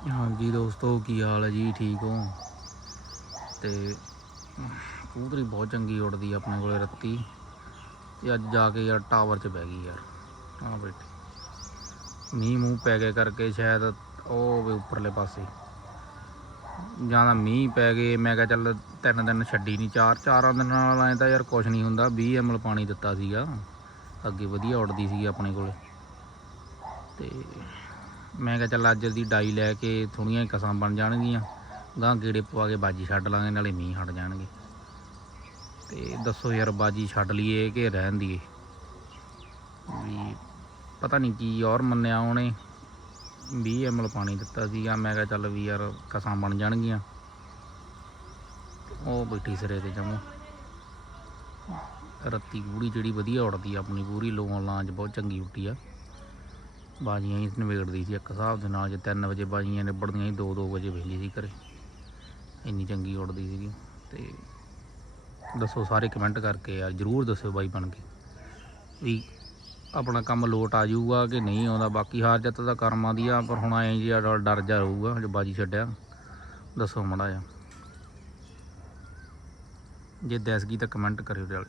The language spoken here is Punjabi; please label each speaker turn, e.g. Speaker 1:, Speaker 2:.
Speaker 1: ਹਾਂਜੀ ਦੋਸਤੋ, ਕੀ ਹਾਲ ਹੈ ਜੀ? ਠੀਕ ਹੋ? ਤੇ ਕਬੂਤਰੀ ਬਹੁਤ ਚੰਗੀ ਉੱਡਦੀ ਆਪਣੇ ਕੋਲੇ ਰੱਤੀ। ਤੇ ਅੱਜ ਜਾ ਕੇ ਯਾਰ ਟਾਵਰ 'ਚ ਬਹਿ ਗਈ ਯਾਰ। ਹਾਂ ਬੈਠੀ। ਮੀਂਹ ਮੂੰਹ ਪੈ ਗਏ ਕਰਕੇ ਸ਼ਾਇਦ ਉਹ ਵੇ ਉੱਪਰਲੇ ਪਾਸੇ। ਜਾਂ ਤਾਂ ਮੀਂਹ ਪੈ ਗਏ, ਮੈਂ ਕਿਹਾ ਚੱਲ ਤਿੰਨ ਦਿਨ ਛੱਡੀ ਨਹੀਂ ਚਾਰ, ਚਾਰਾਂ ਦਿਨਾਂ ਨਾਲ ਐਂ ਤਾਂ ਯਾਰ ਕੁਝ ਨਹੀਂ ਹੁੰਦਾ। 20 ਐਮਐਲ ਪਾਣੀ ਦਿੱਤਾ ਸੀਗਾ। ਅੱਗੇ ਵਧੀਆ ਉੱਡਦੀ ਸੀ ਆਪਣੇ ਕੋਲੇ। ਤੇ ਮੈਂ ਕਿਹਾ ਚੱਲ ਅੱਜ ਦੀ ਡਾਈ ਲੈ ਕੇ ਥੋੜੀਆਂ ਕਸਾਂ ਬਣ ਜਾਣਗੀਆਂ। ਗਾਂ ਗੇੜੇ ਪਵਾ ਕੇ ਬਾਜੀ ਛੱਡ ਲਾਂਗੇ, ਨਾਲੇ ਮੀਂਹ ਹਟ ਜਾਣਗੇ। ਤੇ ਦੱਸੋ ਯਾਰ, ਬਾਜੀ ਛੱਡ ਲਈਏ ਕਿ ਰਹਿਣ ਦੀਏ? ਵੀ ਪਤਾ ਨਹੀਂ ਕੀ ਔਰ ਮੰਨਿਆ ਉਹਨੇ। 20 ਐਮਐਲ ਪਾਣੀ ਦਿੱਤਾ ਸੀਗਾ, ਮੈਂ ਕਿਹਾ ਚੱਲ ਵੀ ਯਾਰ ਕਸਾਂ ਬਣ ਜਾਣਗੀਆਂ। ਉਹ ਬੈਠੀ ਸਿਰੇ ਤੇ ਜਮੋ। ਰੱਤੀ ਗੂੜੀ ਜਿਹੜੀ ਵਧੀਆ ਉੜਦੀ ਆ, ਆਪਣੀ ਪੂਰੀ, ਲੋਨ ਲਾਂਚ ਬਹੁਤ ਚੰਗੀ ਉੱਟੀ ਆ। ਬਾਜੀਆਂ ਹੀ ਨਿਬੇੜਦੀ ਸੀ ਇੱਕ ਹਿਸਾਬ ਦੇ ਨਾਲ, ਜੇ 3 ਵਜੇ ਬਾਜੀਆਂ ਨਿਬੜਦੀਆਂ ਸੀ 2-2 ਵਜੇ ਵੇਲੀ ਸੀ ਘਰੇ। ਇੰਨੀ ਚੰਗੀ ਉੱਡਦੀ ਸੀਗੀ। ਤੇ ਦੱਸੋ ਸਾਰੇ ਕਮੈਂਟ ਕਰਕੇ ਯਾਰ, ਜਰੂਰ ਦੱਸਿਓ ਬਾਈ ਬਣ ਕੇ ਵੀ ਆਪਣਾ ਕੰਮ ਲੋਟ ਆ ਜਾਊਗਾ ਕਿ ਨਹੀਂ ਆਉਂਦਾ। ਬਾਕੀ ਹਾਰ ਜਿੱਤ ਤਾਂ ਕਰਮਾਂ ਦੀ ਆ, ਪਰ ਹੁਣ ਐਂ ਜਿਹਾ ਡਰ- ਡਰ ਜਾ ਰਹੂਗਾ ਜੇ ਬਾਜੀ ਛੱਡਿਆ। ਦੱਸੋ ਮੜਾ ਜਾ ਜੇ ਦੱਸ ਗਈ ਤਾਂ ਕਮੈਂਟ ਕਰਿਓ ਜਲ